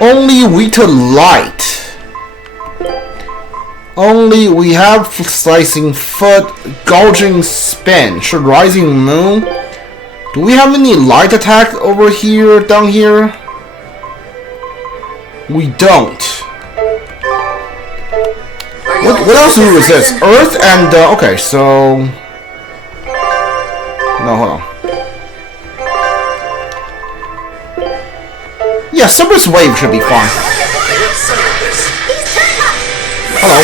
Only weak to light. Only we have slicing foot, gouging spin. Should rising moon. Do we have any light attack over here, down here? We don't. What else do we resist? Earth and okay, so no, hold on. Yeah, Summer's wave should be fine. Hello.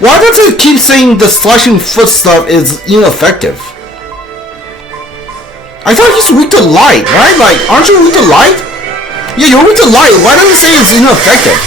Why does it keep saying the slashing foot stuff is ineffective? I thought he's weak to light, right? Like, aren't you weak to light? Yeah, you're weak to light. Why does it say it's ineffective?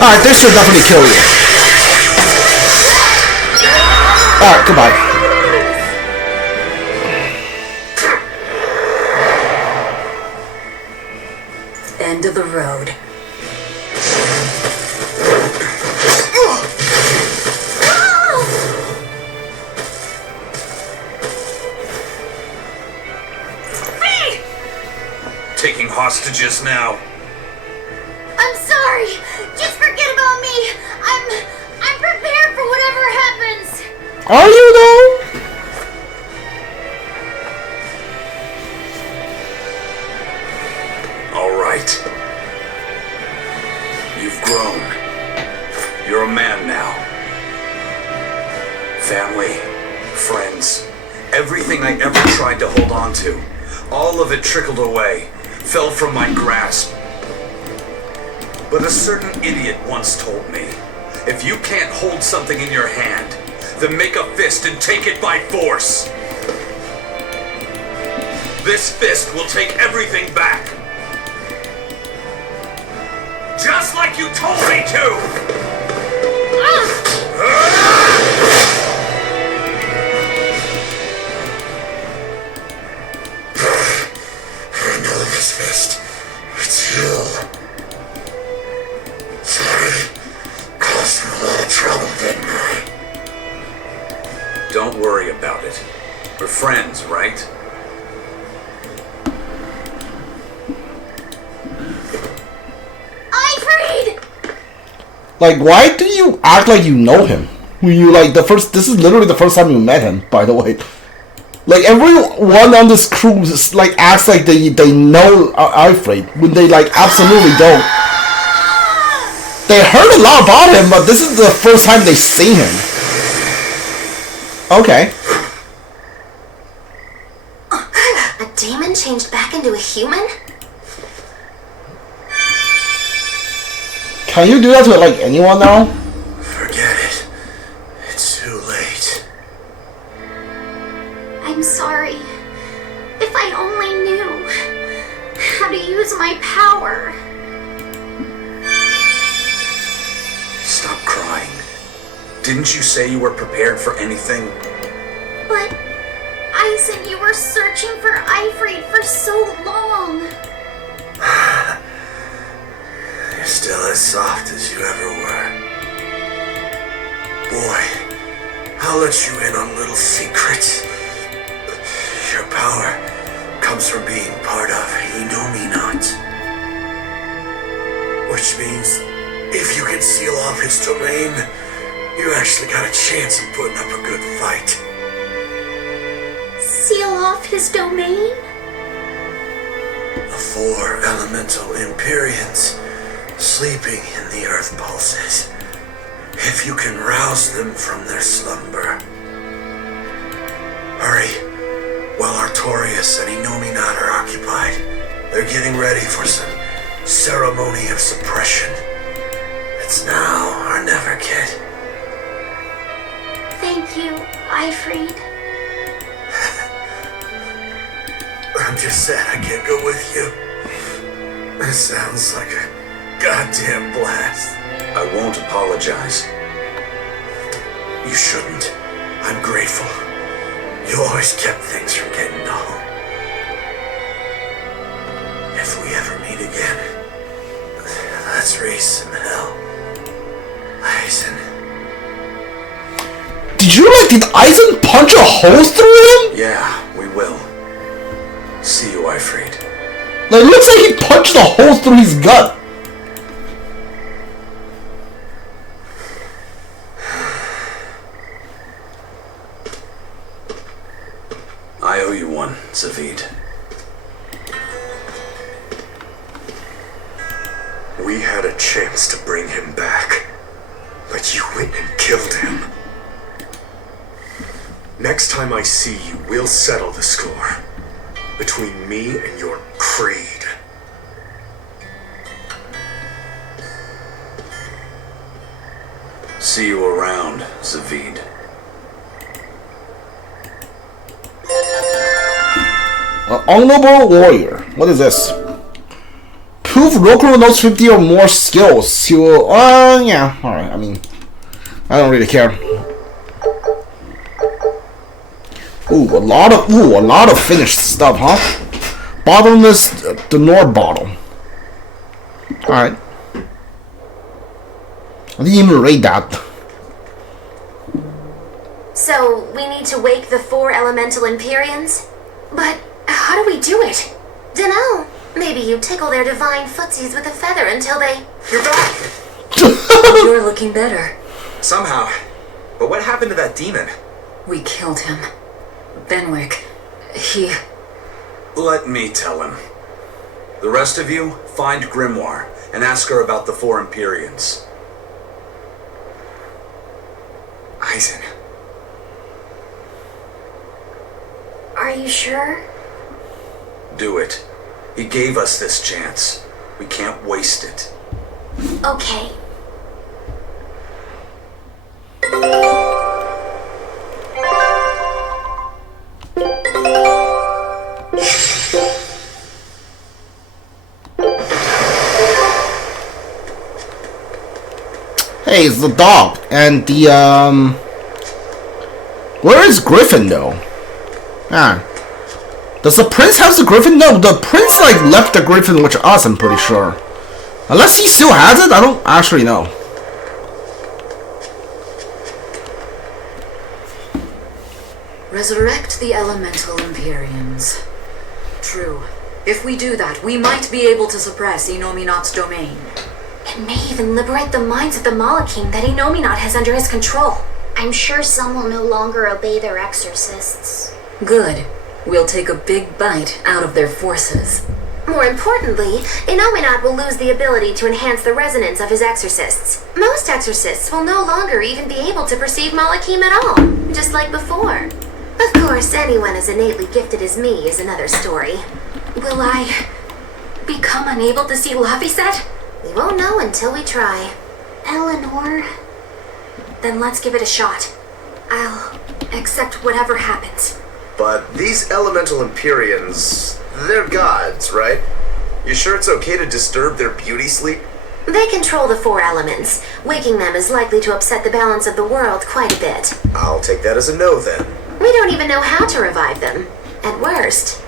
Alright, this should definitely kill you. Alright, goodbye. End of the road. Taking hostages now. I'm sorry. Just forget about me. I'm prepared for whatever happens. Are you though? All right. You've grown. You're a man now. Family, friends, everything I ever tried to hold on to, all of it trickled away, fell from my grasp. But a certain idiot once told me, if you can't hold something in your hand, then make a fist and take it by force. This fist will take everything back. Just like you told me to! friends, right? Ifrid! Like, why do you act like you know him? You like the first. This is literally the first time you met him, by the way. Like everyone on this cruise is, like acts like they know Alfred when they like absolutely don't. They heard a lot about him, but this is the first time they see him. Okay. A demon changed back into a human? Can you do that to like anyone now? Forget it. It's too late. I'm sorry. If I only knew how to use my power. Stop crying. Didn't you say you were prepared for anything? But Eisen, you were searching for Ifrid for so long. You're still as soft as you ever were. Boy, I'll let you in on little secrets. Your power comes from being part of Not. Which means, if you can seal off his domain, you actually got a chance of putting up a good fight. Seal off his domain? The 4 elemental Empyreans sleeping in the earth pulses. If you can rouse them from their slumber. Hurry, while Artorias and Not are occupied. They're getting ready for some ceremony of suppression. It's now or never, kid. Thank you, Ifrid. I'm just sad I can't go with you. It sounds like a goddamn blast. I won't apologize. You shouldn't. I'm grateful. You always kept things from getting dull. If we ever meet again, let's raise some hell. Eisen. Did Eisen punch a hole through him? Yeah, we will. See you, Ifrid. Like, it looks like he punched a hole through his gut. I owe you one, Zavid. We had a chance to bring him back, but you went and killed him. Next time I see you, we'll settle the score. Between me and your creed. See you around, Zavid. Honorable Warrior. What is this? Prove Roku knows 50 or more skills. He will. Yeah. Alright, I mean, I don't really care. Ooh, a lot of finished stuff, huh? Bottomless, the Nord bottle. Alright. I didn't even read that. So, we need to wake the 4 elemental Empyreans? But how do we do it? Dunno. Maybe you tickle their divine footsies with a feather until they... You're back! You're looking better. Somehow. But what happened to that demon? We killed him. Benwick. He... Let me tell him. The rest of you, find Grimoire and ask her about the 4 Empyreans. Eisen. Are you sure? Do it. He gave us this chance. We can't waste it. Okay. Hey, it's the dog and the Where is Griffin though? Ah. Does the prince have the griffin? No, the prince like left the griffin with us, I'm pretty sure. Unless he still has it, I don't actually know. Resurrect the elemental Empyreans. True. If we do that, we might be able to suppress Inominat's domain. It may even liberate the minds of the Malakim that Inominat has under his control. I'm sure some will no longer obey their exorcists. Good. We'll take a big bite out of their forces. More importantly, Inominat will lose the ability to enhance the resonance of his exorcists. Most exorcists will no longer even be able to perceive Malakim at all, just like before. Of course, anyone as innately gifted as me is another story. Will I become unable to see Laphicet? We won't know until we try. Eleanor? Then let's give it a shot. I'll accept whatever happens. But these elemental Empyreans, they're gods, right? You sure it's okay to disturb their beauty sleep? They control the 4 elements. Waking them is likely to upset the balance of the world quite a bit. I'll take that as a no then. We don't even know how to revive them. At worst.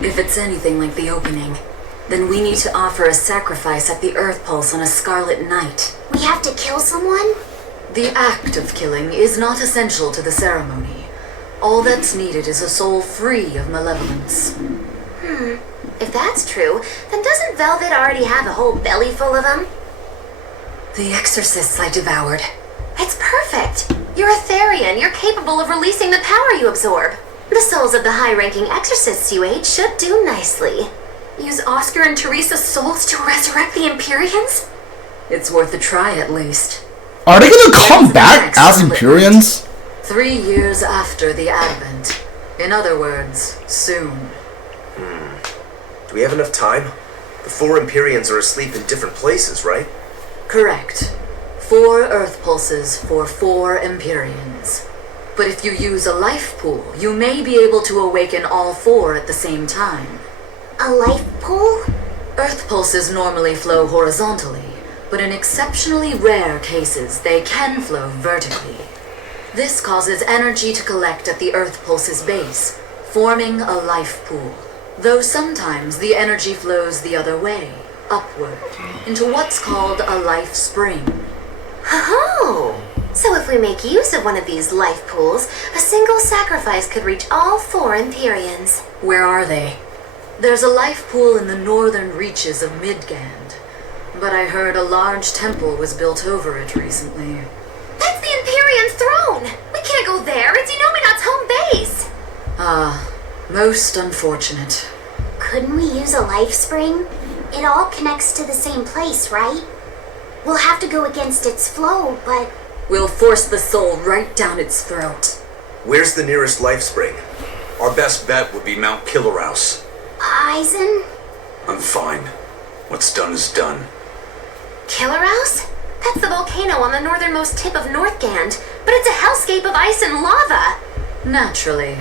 If it's anything like the opening, then we need to offer a sacrifice at the Earth Pulse on a scarlet night. We have to kill someone? The act of killing is not essential to the ceremony. All that's needed is a soul free of malevolence. If that's true, then doesn't Velvet already have a whole belly full of them? The exorcists I devoured. It's perfect. You're a Therian. You're capable of releasing the power you absorb. The souls of the high-ranking exorcists you ate should do nicely. Use Oscar and Teresa's souls to resurrect the Empyreans? It's worth a try at least. Are they gonna come back as Empyreans? 3 years after the Advent. In other words, soon. Do we have enough time? The 4 Empyreans are asleep in different places, right? Correct. 4 Earth Pulses for 4 Empyreans. But if you use a life pool, you may be able to awaken all 4 at the same time. A life pool? Earth Pulses normally flow horizontally, but in exceptionally rare cases, they can flow vertically. This causes energy to collect at the Earth Pulse's base, forming a life pool. Though sometimes the energy flows the other way, upward, into what's called a life spring. Oh! So if we make use of one of these life pools, a single sacrifice could reach all 4 Empyreans. Where are they? There's a life pool in the northern reaches of Midgand, but I heard a large temple was built over it recently. That's the Empyrean throne! We can't go there, it's Inominat's home base! Ah, most unfortunate. Couldn't we use a life spring? It all connects to the same place, right? We'll have to go against its flow, but... We'll force the soul right down its throat. Where's the nearest life spring? Our best bet would be Mount Killerhouse. Eisen? I'm fine. What's done is done. Killerhouse? That's the volcano on the northernmost tip of Northgand, but it's a hellscape of ice and lava! Naturally.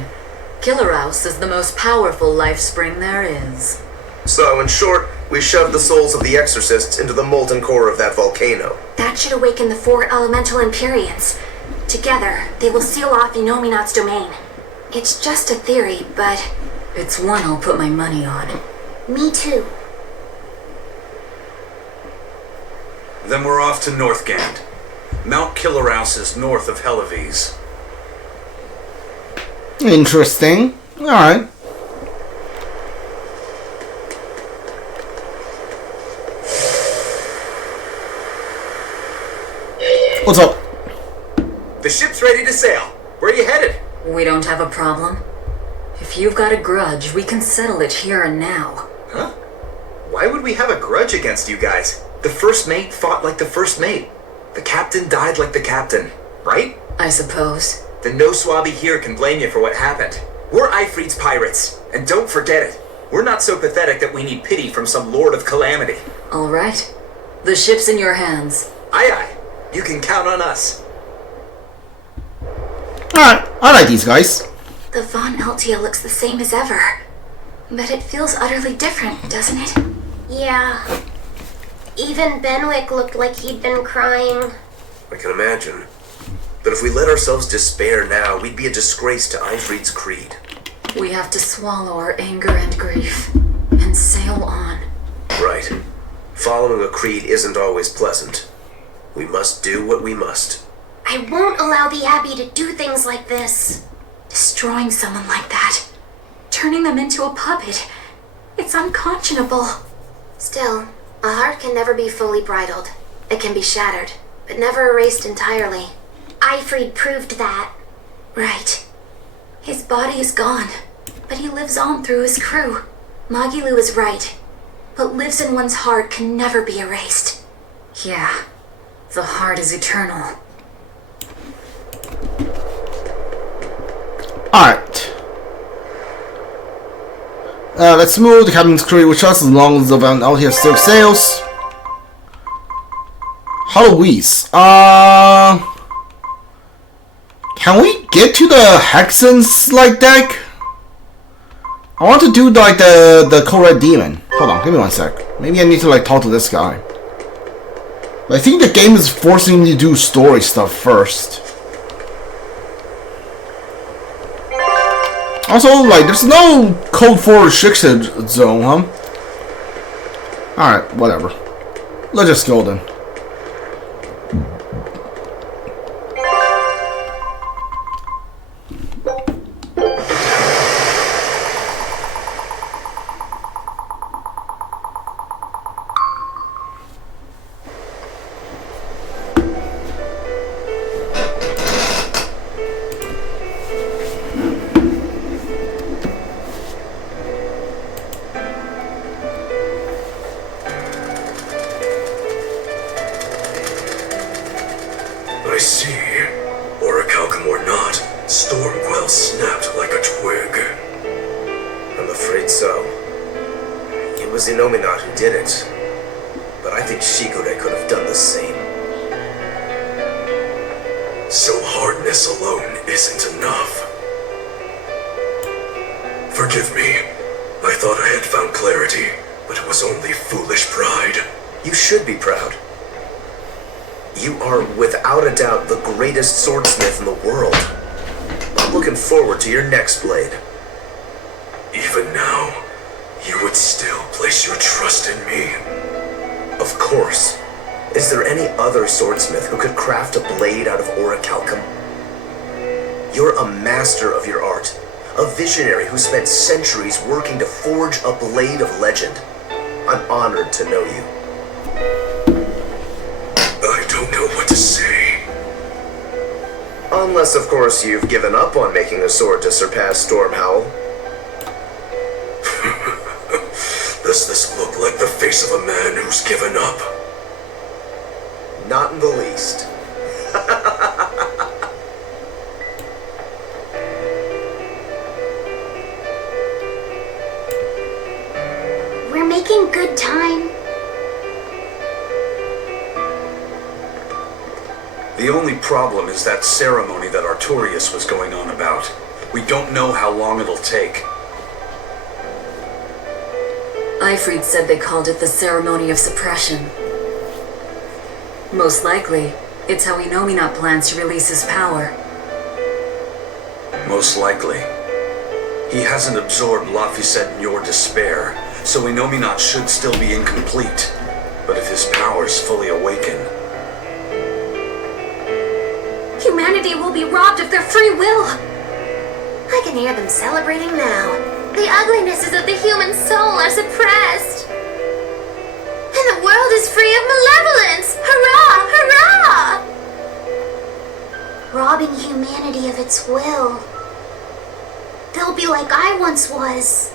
Killerhouse is the most powerful life spring there is. So, in short, we shoved the souls of the exorcists into the molten core of that volcano. That should awaken the 4 elemental Empyreans. Together, they will seal off Inominat's domain. It's just a theory, but... It's one I'll put my money on. Me too. Then we're off to Northgand. Mount Killerhouse is north of Helives. Interesting. Alright. What's up? The ship's ready to sail. Where are you headed? We don't have a problem. If you've got a grudge, we can settle it here and now. Huh? Why would we have a grudge against you guys? The first mate fought like the first mate. The captain died like the captain, right? I suppose. Then no swabby here can blame you for what happened. We're Ifrit's pirates, and don't forget it. We're not so pathetic that we need pity from some lord of calamity. All right. The ship's in your hands. Aye aye. You can count on us. Alright, I like these guys. The Von Eltia looks the same as ever. But it feels utterly different, doesn't it? Yeah. Even Benwick looked like he'd been crying. I can imagine. But if we let ourselves despair now, we'd be a disgrace to Ifrit's creed. We have to swallow our anger and grief and sail on. Right. Following a creed isn't always pleasant. We must do what we must. I won't allow the Abbey to do things like this. Destroying someone like that, turning them into a puppet, it's unconscionable. Still, a heart can never be fully bridled. It can be shattered, but never erased entirely. Ifrid proved that. Right. His body is gone, but he lives on through his crew. Magilu is right. What lives in one's heart can never be erased. Yeah, the heart is eternal. Alright. Let's move the captain's crew with us as long as the van out here still sails. Halloween. Can we get to the Hexen's like deck? I want to do like the co-red demon. Hold on, give me one sec. Maybe I need to like talk to this guy. But I think the game is forcing me to do story stuff first. Also, like, there's no code 4 restricted zone, huh? Alright, whatever. Let's just go then. I see. Orichalcum or not, Stormquell snapped like a twig. I'm afraid so. It was Innominat who did it. But I think Shikode could have done the same. So hardness alone isn't enough. Forgive me. I thought I had found clarity, but it was only foolish pride. You should be proud. You are, without a doubt, the greatest swordsmith in the world. I'm looking forward to your next blade. Even now, you would still place your trust in me. Of course. Is there any other swordsmith who could craft a blade out of orichalcum? You're a master of your art, a visionary who spent centuries working to forge a blade of legend. I'm honored to know you. I don't know what to say. Unless, of course, you've given up on making a sword to surpass Stormhowl. Does this look like the face of a man who's given up? Not in the least. We're making good time. The only problem is that ceremony that Artorias was going on about. We don't know how long it'll take. Ifrid said they called it the Ceremony of Suppression. Most likely, it's how Innominat plans to release his power. Most likely. He hasn't absorbed Laphicet and your despair, so Innominat should still be incomplete. But if his powers fully awaken... Humanity will be robbed of their free will! I can hear them celebrating now. The uglinesses of the human soul are suppressed. And the world is free of malevolence! Hurrah! Hurrah! Robbing humanity of its will. They'll be like I once was.